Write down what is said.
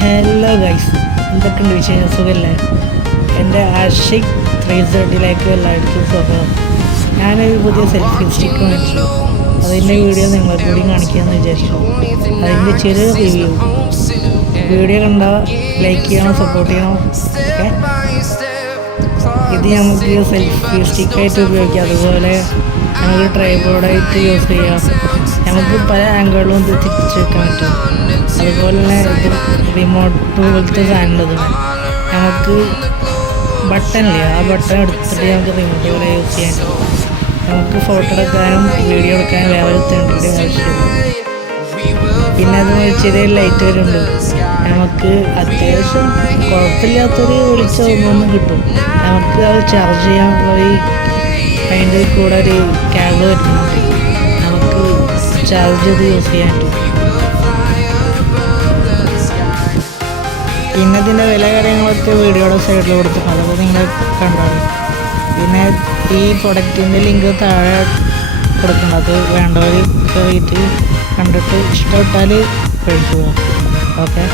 Hello guys എന്തൊക്കെയുണ്ട് വിശേഷം? സുഖമല്ലേ എന്റെ ആഷിക് ത്രീ തേർട്ടിയിലേക്ക് എല്ലായിടത്തും സ്വാഗതം. ഞാനൊരു പുതിയ സെൽഫി സ്റ്റിക്ക് മേടിച്ചു അതിന്റെ വീഡിയോ നിങ്ങളെ കൂടി കാണിക്കാമെന്ന് വിചാരിച്ചു. അതിന്റെ ചെറിയ റിവ്യൂ വീഡിയോ കണ്ടാൽ ലൈക്ക് ചെയ്യണം സപ്പോർട്ട് ചെയ്യണം. ഓക്കെ? ഇത് നമുക്ക് സെൽഫി സ്റ്റിക്കായിട്ട് ഉപയോഗിക്കാം. അതുപോലെ നമുക്ക് ട്രൈബോർഡായിട്ട് യൂസ് ചെയ്യാം. നമുക്ക് പല ആംഗിളും ഇത് തിരിച്ച് വെക്കാൻ പറ്റും. അതുപോലെ തന്നെ ഇത് റിമോട്ട് പോലത്തെ സാധനമുള്ളത് നമുക്ക് ബട്ടൺ ഇല്ലേ? ആ ബട്ടൺ എടുത്തിട്ട് നമുക്ക് റിമോട്ട് പോലെ യൂസ് ചെയ്യാൻ നമുക്ക് ഫോട്ടോ എടുക്കാനും വീഡിയോ എടുക്കാനും വേറെ എടുത്തേണ്ട ആവശ്യമില്ല. പിന്നെ അത് ചെറിയ ലൈറ്റ് വരുന്നുണ്ട് നമുക്ക് അത്യാവശ്യം കുഴപ്പമില്ലാത്തൊരു വെളിച്ചമൊന്നും കിട്ടും. നമുക്ക് അത് ചാർജ് ചെയ്യാൻ പോയി അതിന്റെ കൂടെ ഒരു ക്യാബ് നമുക്ക് ചാർജ് ചെയ്ത് യൂസ് ചെയ്യാൻ പറ്റും പിന്നെ ഇതിന്റെ വില കാര്യങ്ങളൊക്കെ വീഡിയോയുടെ സൈഡിൽ കൊടുത്തു അതൊക്കെ നിങ്ങൾ കണ്ടോളൂ പിന്നെ ഈ പ്രൊഡക്റ്റിന്റെ ലിങ്ക് താഴെ കൊടുക്കണം. അത് വേണ്ടവർ കയറിയിട്ട് കണ്ടിട്ട് ഇഷ്ടപ്പെട്ടാൽ കഴിക്കുക. ഓക്കെ